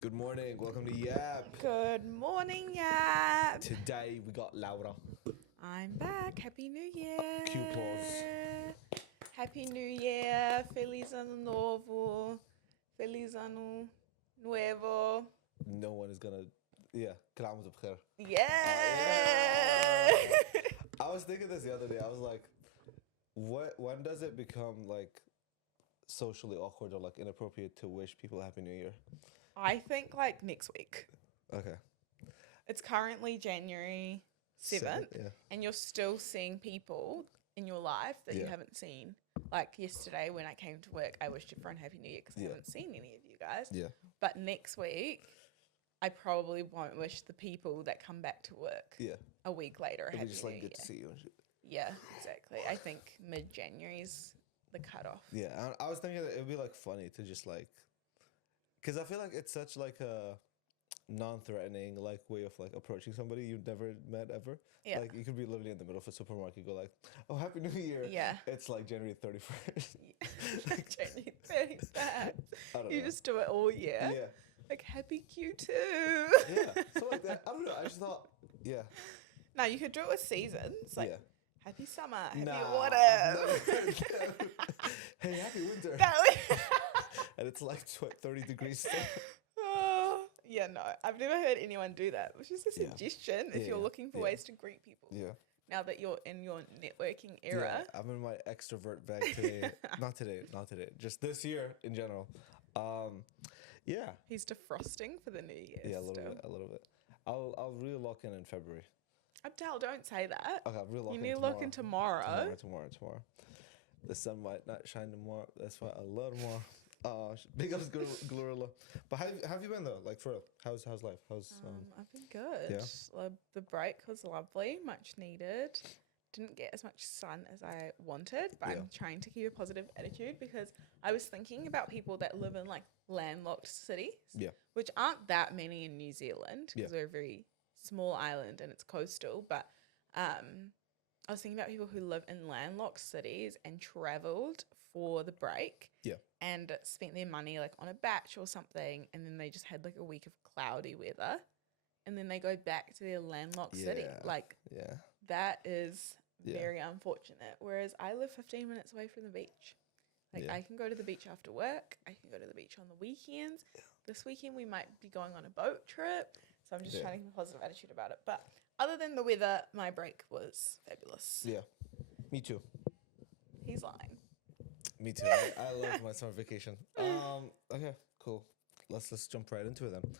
Good morning. Welcome to Yap. Good morning, Yap. Today we got Laura. I'm back. Happy New Year. Q applause. Happy New Year. Feliz Ano Novo. Feliz Ano Nuevo. No one is gonna. Yeah, klaar op ger. Yeah. I was thinking this the other day. I was like, when does it become like socially awkward or like inappropriate to wish people Happy New Year? I think like next week. Okay. It's currently January 7th, Yeah. and you're still seeing people in your life that you Yeah. haven't seen. Like yesterday when I came to work, I wished everyone Happy New Year because I Yeah. haven't seen any of you guys. Yeah. But next week, I probably won't wish the people that come back to work Yeah. a week later a It'd Happy be just New like Year. good to see you and shit. Yeah, exactly. I think mid-January is the cutoff. Yeah, I was thinking that it'd be like funny to just like, because I feel like it's such like a non-threatening like way of like approaching somebody you've never met ever. Yeah. Like you could be literally in the middle of a supermarket, go like, "Oh, Happy New Year!" Yeah. It's like January 31st. January 31st. I don't You know. just do it all year. Yeah. Like Happy Q2. Yeah. So like that. I don't know. I just thought, yeah. No, you could do it with seasons. Like Yeah. Happy summer, happy Nah, autumn. I've never heard that. Hey, happy winter. And it's like 30 degrees still. Oh, yeah, no, I've never heard anyone do that, which is a Yeah. suggestion if Yeah, you're yeah, looking for yeah. ways to greet people. Yeah. Now that you're in your networking era. Yeah, I'm in my extrovert bag today. Not today. Just this year in general. Yeah. He's defrosting for the new year. Yeah, still. a little bit. I'll really lock in February. Abdel, don't say that. Okay, I'll really lock You in need to look in tomorrow. Tomorrow. The sun might not shine tomorrow. That's why I love tomorrow. Big ups, Glorilla. But have you been though? Like for real? How's life? How's I've been good. Yeah. The break was lovely, much needed. Didn't get as much sun as I wanted, but Yeah. I'm trying to keep a positive attitude because I was thinking about people that live in like landlocked cities, Yeah. which aren't that many in New Zealand because Yeah. we're a very small island and it's coastal. But I was thinking about people who live in landlocked cities and traveled for the break Yeah. and spent their money like on a batch or something, and then they just had like a week of cloudy weather, and then they go back to their landlocked city. Yeah. Like Yeah. that is Yeah. very unfortunate. Whereas I live 15 minutes away from the beach. Like Yeah. I can go to the beach after work. I can go to the beach on the weekends. This weekend we might be going on a boat trip. So I'm just Yeah. trying to keep a positive attitude about it. But other than the weather, my break was fabulous. Yeah. Me too. He's lying. Me too. I love my summer vacation. Okay, cool. Let's jump right into it then.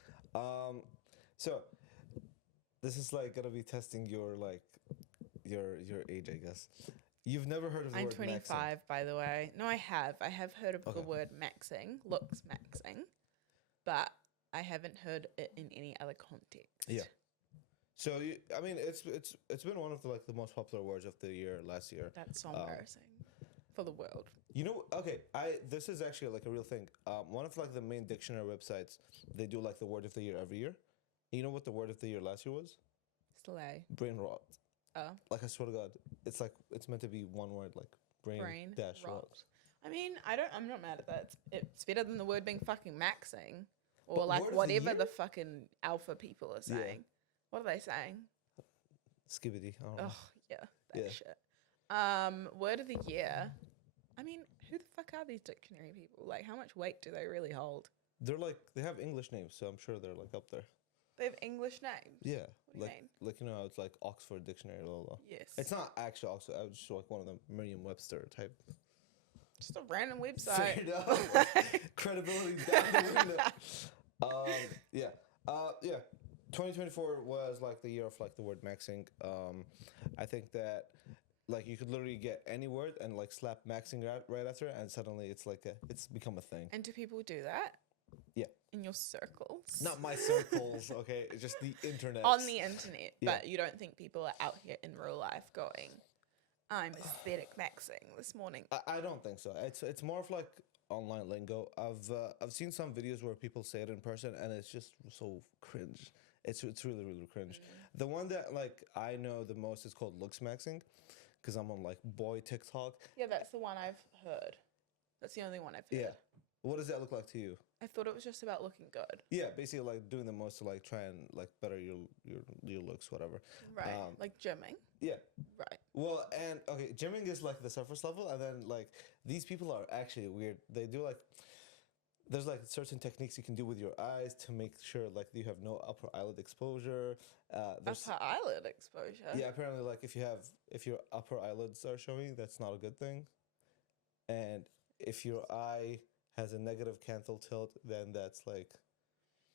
So this is like gonna be testing your like your age, I guess. You've never heard of the I'm word 25, by the way. No, I have. I have heard of the Okay. word maxing, looks maxing, but I haven't heard it in any other context. Yeah. So I mean, it's been one of the most popular words of the year last year. That's so embarrassing for the world. You know, okay, this is actually like a real thing. One of like the main dictionary websites, they do like the word of the year every year. You know what the word of the year last year was? Slay. Brain rot. Oh, Like I swear to God, it's like it's meant to be one word, like brain, dash rot. rot. I mean, I'm not mad at that. It's better than the word being fucking maxing or But like word of the whatever year? the fucking alpha people are saying. What are they saying? Skibbity. I don't know. Oh, yeah, that Yeah. shit. Word of the year. I mean, who the fuck are these dictionary people? Like, how much weight do they really hold? They're like they have English names, so I'm sure they're like up there. They have English names. Yeah. What do you like mean? like you know how it's like Oxford Dictionary, blah, blah, blah. Yes. It's not actually Oxford. I was just like one of the Merriam-Webster type. Just a random Straight website. up. Credibility down the window. Yeah. Yeah. 2024 was like the year of like the word maxing. I think that like you could literally get any word and like slap maxing right after it, and suddenly it's like it's become a thing. And do people do that Yeah. in your circles? Not my circles, okay? It's just the internet. On the internet. Yeah. But you don't think people are out here in real life going, I'm aesthetic maxing this morning. I don't think so. It's more of like online lingo. I've seen some videos where people say it in person, and it's just so cringe. It's really cringe. The one that like I know the most is called looks maxing, because I'm on like boy TikTok. Yeah, that's the one I've heard. That's the only one I've heard. Yeah. What does that look like to you? I thought it was just about looking good. Yeah, basically like doing the most to like try and like better your looks, whatever. Right. Like gymming. Yeah. Right. Well, and okay, gymming is like the surface level, and then like these people are actually weird. They do like there's like certain techniques you can do with your eyes to make sure like you have no upper eyelid exposure. There's Upper eyelid exposure. yeah, apparently like if your upper eyelids are showing, that's not a good thing. And if your eye has a negative canthal tilt, then that's like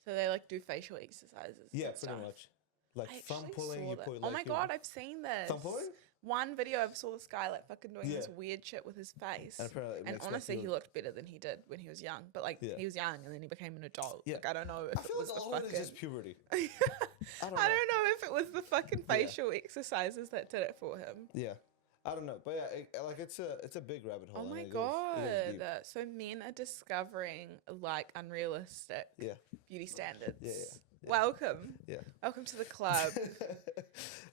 So they like do facial exercises. yeah, and pretty stuff. much. Like I thumb actually pulling, saw you that. put Oh like my your god, I've seen this. thumb pulling. One video I saw this guy like fucking doing this Yeah. weird shit with his face. And apparently, it And makes my honestly, he feel- looked better than he did when he was young. But like Yeah. he was young and then he became an adult. Yeah. Like I don't know if I it feel was like the a lot of fucking. it is just puberty. I don't don't know if it was the fucking facial exercises that did it for him. Yeah, I don't know, but yeah, like it's a big rabbit hole. Oh and my it goes god! deep. So men are discovering like unrealistic Yeah, beauty standards. yeah. Welcome, Yeah. welcome to the club.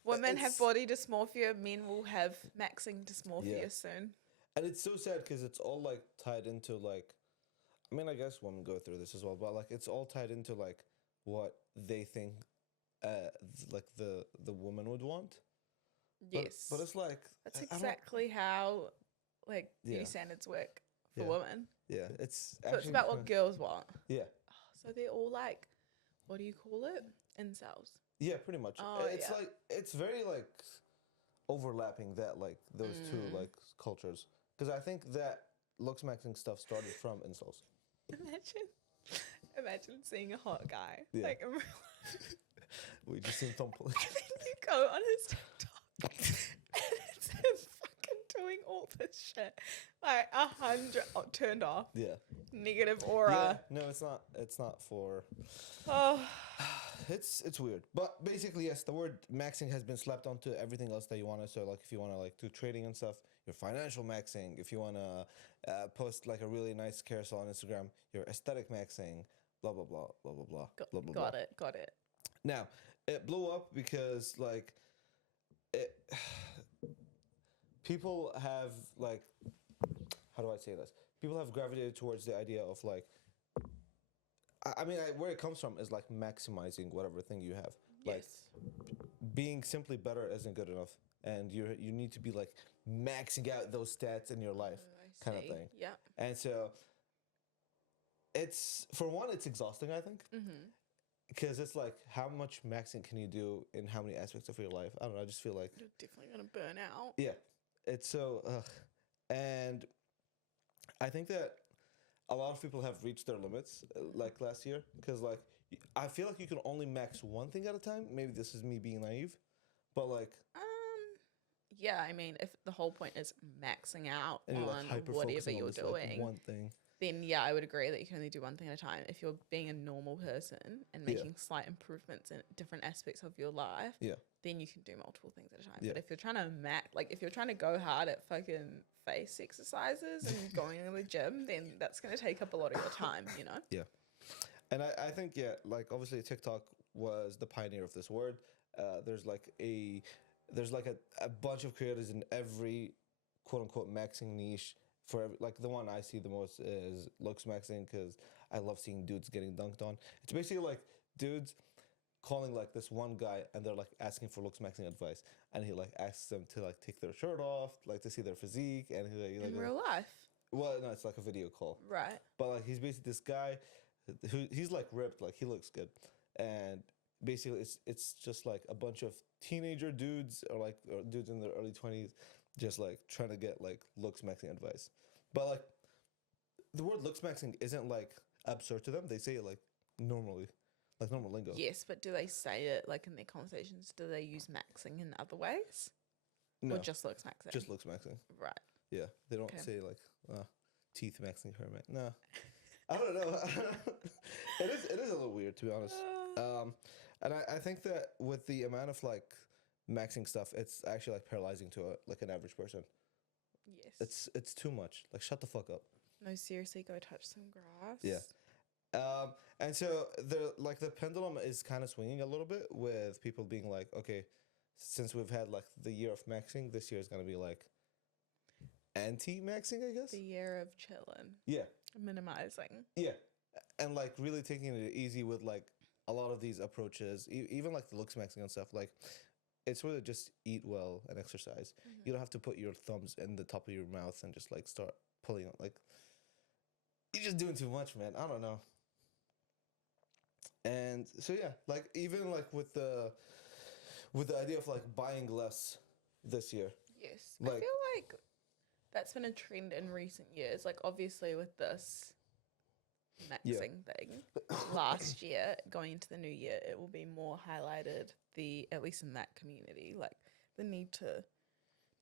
Women have It's- body dysmorphia. Men will have maxing dysmorphia Yeah. soon. And it's so sad because it's all like tied into like, I mean, I guess women go through this as well, but like it's all tied into like what they think, like the woman would want. Yes, But it's like that's I don't- exactly how like beauty Yeah. standards work for Yeah. women. Yeah, it's So it's about what girls want. Yeah, So they're all like, what do you call it? Incels. yeah, pretty much. Oh, It's yeah. like it's very like overlapping that like those two Mm. like cultures because I think that looks maxing stuff started from incels. Imagine seeing a hot guy Yeah. like in real life. We just seen thumb pulling. And then you go on his TikTok and it's him fucking doing all this shit. Like 100 turned off. Yeah. Negative aura. Yeah. No, it's not. It's not for. Oh, It's weird, but basically yes, the word maxing has been slapped onto everything else that you want to. So like, if you want to like do trading and stuff, your financial maxing. If you want to post like a really nice carousel on Instagram, your aesthetic maxing. Blah blah blah blah blah blah blah blah. got blah. it. Got it. Now it blew up because like it. People have like, how do I say this? People have gravitated towards the idea of like. I mean, where it comes from is like maximizing whatever thing you have. Like Yes. being simply better isn't good enough, and you need to be like maxing out those stats in your life, I kind of see. thing. Yeah. And so, it's for one, it's exhausting. I think Mm-hmm. because it's like how much maxing can you do in how many aspects of your life? I don't know. I just feel like You're definitely gonna burn out. yeah, it's so and I think that a lot of people have reached their limits like last year because like I feel like you can only max one thing at a time. Maybe this is me being naive, but like Yeah, I mean, if the whole point is maxing out and you're like on hyper whatever focusing on you're this, like, doing, one thing. then yeah, I would agree that you can only do one thing at a time. If you're being a normal person and Yeah. making slight improvements in different aspects of your life, Yeah. then you can do multiple things at a time. Yeah. But if you're trying to if you're trying to go hard at fucking face exercises and going to the gym, then that's going to take up a lot of your time, you know? Yeah. And I think, yeah, like obviously TikTok was the pioneer of this word. There's like a bunch of creators in every quote unquote maxing niche for like the one I see the most is looks maxing because I love seeing dudes getting dunked on. It's basically like dudes calling like this one guy and they're like asking for looks maxing advice and he like asks them to like take their shirt off, like to see their physique and he like In real life. well no, it's like a video call. Right. But like he's basically this guy who he's like ripped, like he looks good, and basically it's just like a bunch of teenager dudes or dudes in their early 20s, just like trying to get like looks maxing advice. But like the word looks maxing isn't like absurd to them. They say it like normally, like normal lingo. Yes, but do they say it like in their conversations? Do they use maxing in other ways? No, Or just looks maxing? just looks maxing. Right. Yeah, they don't Okay. say like teeth maxing her. No, I don't know. it is a little weird to be honest. And I think that with the amount of like maxing stuff, it's actually like paralyzing to like an average person. Yes. It's too much. Like shut the fuck up. No, seriously, go touch some grass. Yeah. And so the pendulum is kind of swinging a little bit with people being like, okay, since we've had like the year of maxing, this year is gonna be like anti-maxing, I guess. The year of chillin'. Yeah. Minimizing. Yeah, and like really taking it easy with like a lot of these approaches, even like the looks maxing and stuff. Like it's really just eat well and exercise. You don't have to put your thumbs in the top of your mouth and just like start pulling it. Like you're just doing too much, man. I don't know. And so yeah, like even like with the idea of like buying less this year. Yes. I Like feel like that's been a trend in recent years. Like, obviously, with this Yeah. maxing thing last year, going into the new year, it will be more highlighted, at least in that community, like the need to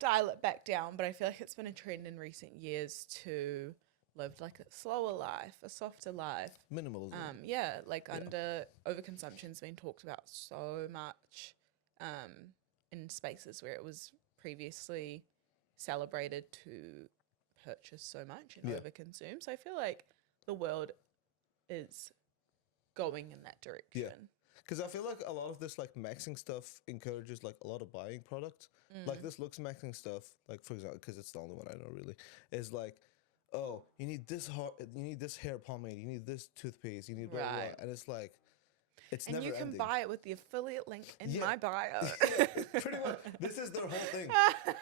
dial it back down. But I feel like it's been a trend in recent years to live like a slower life, a softer life. minimalism. Yeah, like Yeah. under overconsumption's been talked about so much in spaces where it was previously celebrated to purchase so much and Yeah. overconsume. So I feel like the world is going in that direction. Because I feel like a lot of this like maxing stuff encourages like a lot of buying products. Like this looks maxing stuff, like for example, because it's the only one I know really, is like, oh, you need this hair pomade, you need this toothpaste, you need blah blah, Right. and it's like, it's And never you can ending. buy it with the affiliate link in Yeah. my bio. Pretty much, this is their whole thing.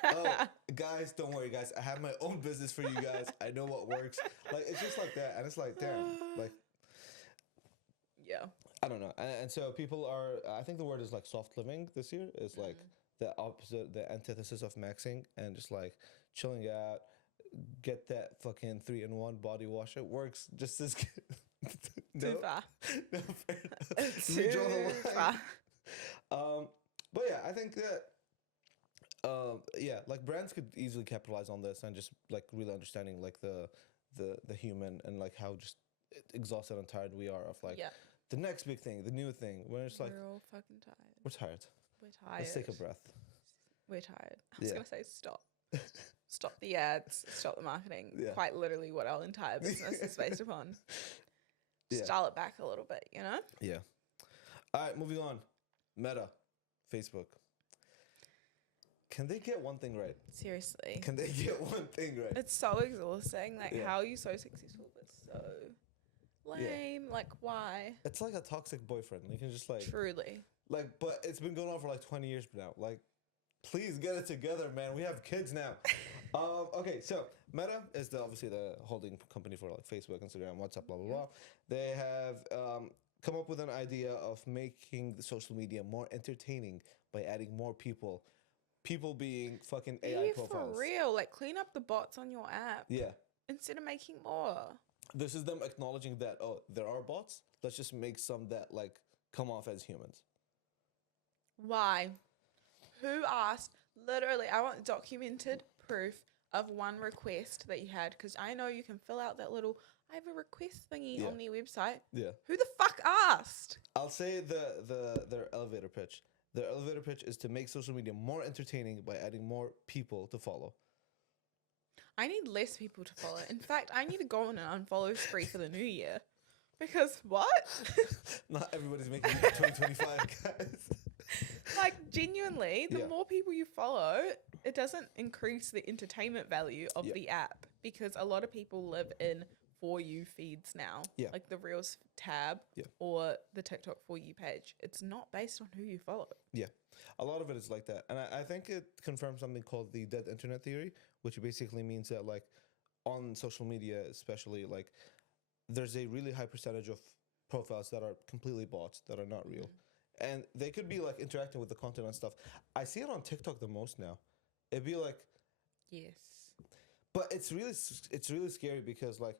Oh, guys, don't worry, guys. I have my own business for you guys. I know what works. Like it's just like that, and it's like, damn, like Yeah. I don't know. And so people are, I think the word is like soft living this year is like the opposite, the antithesis of maxing and just like chilling out, get that fucking 3-in-1 body wash. It works just as good. Too far. No, fair enough. We draw the Too line. far. But yeah, I think that, yeah, like brands could easily capitalize on this and just like really understanding like the human and like how just exhausted and tired we are of like, Yeah. the next big thing, the new thing, where it's like, We're all fucking tired. we're tired. We're tired. Let's take a breath. We're tired. I was Yeah. going to say stop. Stop the ads. Stop the marketing. Yeah. Quite literally what our entire business is based upon. Yeah. Dial it back a little bit, you know? Yeah. All right, moving on. Meta, Facebook. Can they get one thing right? Seriously. Can they get one thing right? It's so exhausting. Like, Yeah. how are you so successful but so lame? Like, why? It's like a toxic boyfriend. You can just like, Truly. but it's been going on for like 20 years now. Like, please get it together, man. We have kids now. Okay, so Meta is obviously the holding company for like Facebook, Instagram, WhatsApp, blah blah blah. They have come up with an idea of making the social media more entertaining by adding more people. People being fucking AI Be profiles. for real. Like, clean up the bots on your app Yeah. instead of making more. This is them acknowledging that, oh, there are bots. Let's just make some that like come off as humans. Why? Who asked? Literally, I want documented proof of one request that you had, because I know you can fill out that little I have a request thingy Yeah. on their website. Yeah. Who the fuck asked? I'll say their elevator pitch. Their elevator pitch is to make social media more entertaining by adding more people to follow. I need less people to follow. In fact, I need to go on an unfollow spree for the new year. Because what? Not everybody's making it 2025, guys. Like, genuinely, the Yeah. more people you follow, it doesn't increase the entertainment value of Yeah. the app, because a lot of people live in For You feeds now. Yeah. Like the Reels tab Yeah. or the TikTok For You page. It's not based on who you follow. Yeah, a lot of it is like that, and I think it confirms something called the dead internet theory, which basically means that like on social media, especially like there's a really high percentage of profiles that are completely bots that are not real, and they could be like interacting with the content and stuff. I see it on TikTok the most now. It'd be like, Yes. but it's really scary because like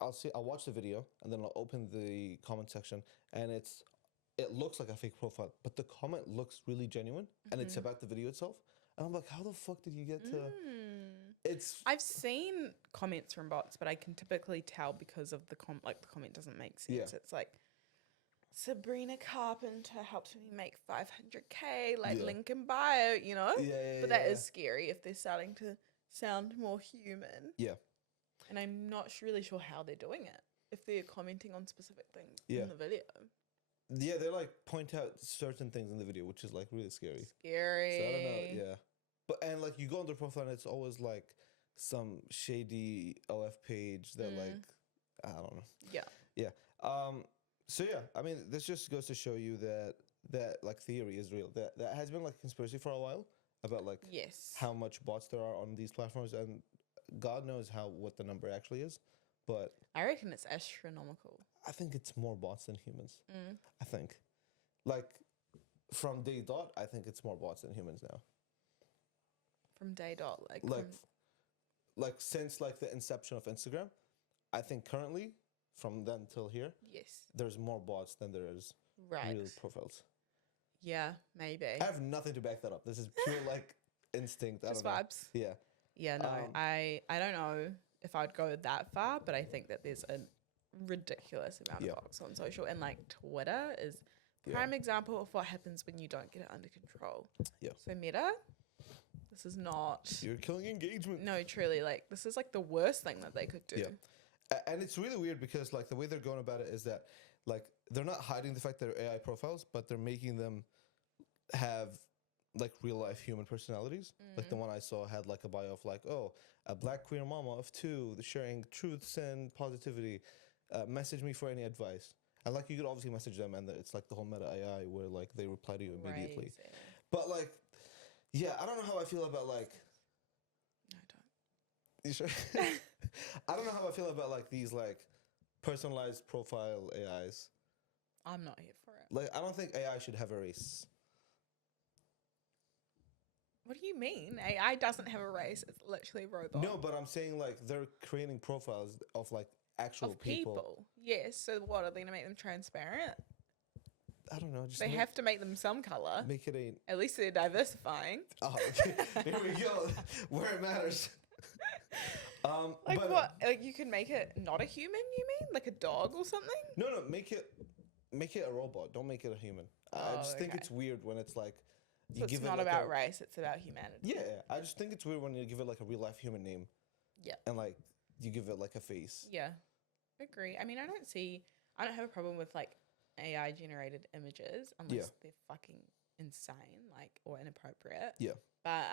I'll watch the video and then I'll open the comment section and it looks like a fake profile, but the comment looks really genuine and it's about the video itself. And I'm like, how the fuck did you get to? It's I've seen comments from bots, but I can typically tell because of the the comment doesn't make sense. Yeah. It's like Sabrina Carpenter helped me make 500K, like Yeah. link in bio, you know? yeah, But that is scary if they're starting to sound more human. yeah, And I'm not really sure how they're doing it. If they're commenting on specific things Yeah. in the video. yeah. They like point out certain things in the video, which is like really scary. Scary. So I don't know, yeah. But and like you go on their profile and it's always like some shady OF page that like I don't know. Yeah. Yeah. So yeah, I mean, this just goes to show you that like theory is real. That has been like a conspiracy for a while about like Yes. how much bots there are on these platforms, and God knows what the number actually is, but I reckon it's astronomical. I think it's more bots than humans. Mm. I think, like, from day dot, I think it's more bots than humans now. From day dot, like, Like, like since like the inception of Instagram, I think currently from then till here, yes, there's more bots than there is right. real profiles. Yeah, maybe. I have nothing to back that up. This is pure like instinct. I Just don't know. vibes. Yeah. Yeah, no, I don't know if I'd go that far, but I think that there's a ridiculous amount Yeah. of bots on social, and like Twitter is Yeah. prime example of what happens when you don't get it under control. Yeah. So Meta, this is not. You're killing engagement. No, truly, like this is like the worst thing that they could do. Yeah. And it's really weird because like the way they're going about it is that like they're not hiding the fact that they're AI profiles, but they're making them have like real life human personalities. Like the one I saw had like a bio of like, oh, a black queer mama of 2 sharing truths and positivity. Message me for any advice. And like you could obviously message them, and it's like the whole Meta AI where like they reply to you immediately. Crazy. But like, yeah, I don't know how I feel about like. No, I don't. You sure? I don't know how I feel about like these like personalized profile AIs. I'm not here for it. Like I don't think AI should have a race. What do you mean? AI doesn't have a race. It's literally a robot. No, but I'm saying like they're creating profiles of like actual Of people. Yes. So what, are they going to make them transparent? I don't know. Just They have to make them some color. make it a. At least they're diversifying. Oh, okay. Here we go. Where it matters. Like but, what? Like you can make it not a human, you mean? Like a dog or something? No, make it a robot. Don't make it a human. I Oh, just think okay. it's weird when it's like So it's give not it like about a, race, it's about humanity. Yeah, I just think it's weird when you give it like a real life human name. Yeah. And like you give it like a face. Yeah. Agree. I mean, I don't have a problem with like AI generated images unless they're fucking insane, like, or inappropriate. Yeah. But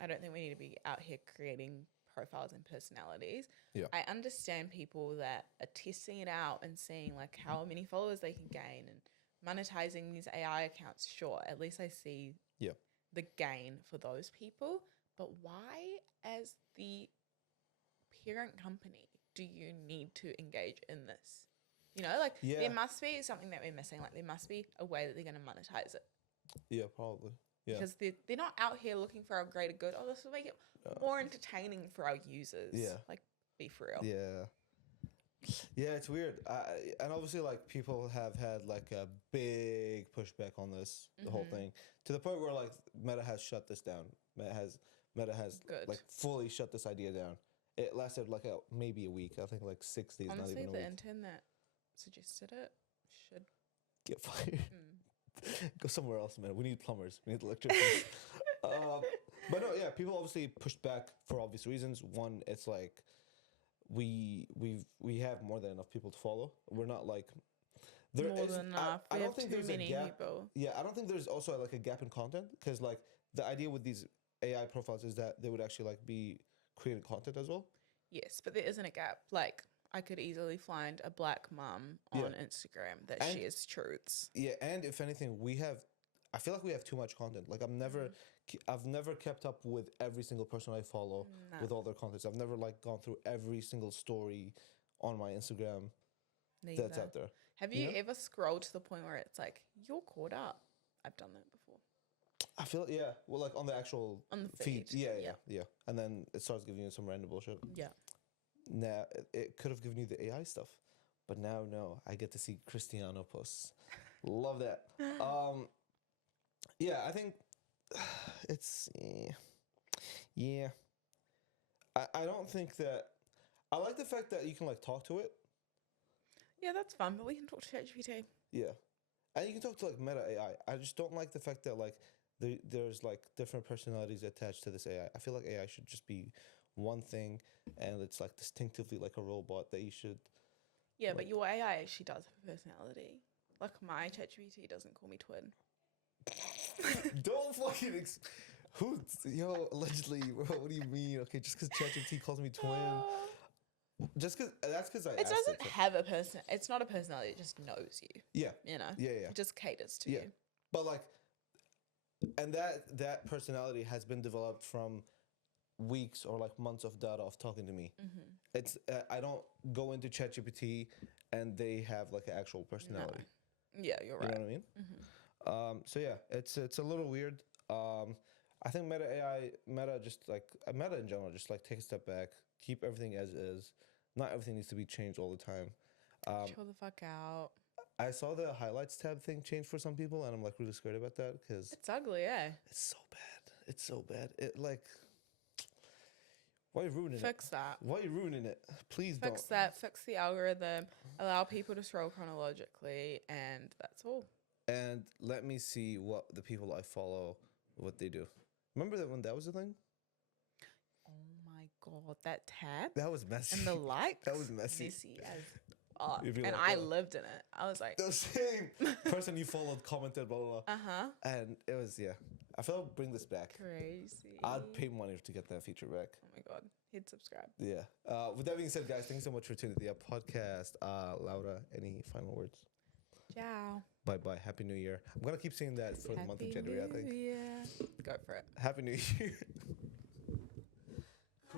I don't think we need to be out here creating profiles and personalities. Yeah. I understand people that are testing it out and seeing like how many followers they can gain and monetizing these AI accounts. Sure, at least I see the gain for those people. But why, as the parent company, do you need to engage in this? You know, like there must be something that we're missing. Like there must be a way that they're going to monetize it. Yeah, probably. Yeah. Because they're not out here looking for our greater good. Oh, this will make it more entertaining for our users. Yeah. Like, be for real. Yeah. Yeah, it's weird. And obviously, like, people have had, like, a big pushback on this, the whole thing, to the point where, like, Meta has shut this down. Meta has Good. like, fully shut this idea down. It lasted, like, maybe a week. I think, like, 6 days, Honestly, not even a the week. intern that suggested it should. Get fired. Go somewhere else, man. We need plumbers. We need electricians. But no, yeah, people obviously pushed back for obvious reasons. One, it's like we have more than enough people to follow. We're not like More than enough. I We don't have think too there's many a gap. people. Yeah, I don't think there's also like a gap in content because like the idea with these AI profiles is that they would actually like be creating content as well. Yes, but there isn't a gap. Like, I could easily find a black mum on Instagram that And- shares truths. Yeah, and if anything, I feel like we have too much content. Like I've never kept up with every single person I follow with all their contents. I've never like gone through every single story on my Instagram that's Neither. out there. Have you ever scrolled to the point where it's like, you're caught up? I've done that before. I feel well, like on the actual On the feed. feed, Yeah. And then it starts giving you some random bullshit. Yeah. Now it could have given you the AI stuff, but now no, I get to see Cristiano posts. Love that. Yeah, I think it's yeah. I don't think that I like the fact that you can like talk to it. Yeah, that's fun, but we can talk to ChatGPT. Yeah, and you can talk to like Meta AI. I just don't like the fact that like there's like different personalities attached to this AI. I feel like AI should just be one thing, and it's like distinctively like a robot that you should. Yeah, but your AI actually does have a personality. Like my ChatGPT doesn't call me twin. Don't fucking allegedly, bro, what do you mean? Okay, just because ChatGPT calls me twin. Just because that's because I It asked doesn't so- have a person. It's not a personality. It just knows you. Yeah, You know. yeah, yeah. It just caters to Yeah. you. But like, and that personality has been developed from weeks or like months of data of talking to me. Mm-hmm. It's I don't go into ChatGPT and they have like an actual personality. Yeah, you're You know right. what I mean? Mm-hmm. So yeah, it's a little weird. I think Meta AI, Meta just like Meta in general, just like take a step back, keep everything as is. Not everything needs to be changed all the time. Chill the fuck out. I saw the highlights tab thing change for some people, and I'm like really scared about that because It's ugly, eh? it's so bad. It's so bad. It like, why are you ruining it? Fix that. Why are you ruining it? Please Fix don't. that. Fix the algorithm. Allow people to scroll chronologically, and that's all. And let me see what the people I follow, what they do. Remember that when that was a thing? Oh my god, that tab That was messy. and the likes. That was messy. Messy as fuck. You'd be And like, I "Oh." lived in it. I was like, The same person you followed commented, blah, blah, blah. uh huh, And it was, yeah. I feel like bring this back. crazy. I'd pay money to get that feature back. Oh my god, hit subscribe. Yeah. With that being said, guys, thank you so much for tuning to the podcast. Laura, any final words? Ciao. Bye bye. Happy New Year. I'm going to keep saying that for the month of January, I think. New Year. Go for it. Happy New Year.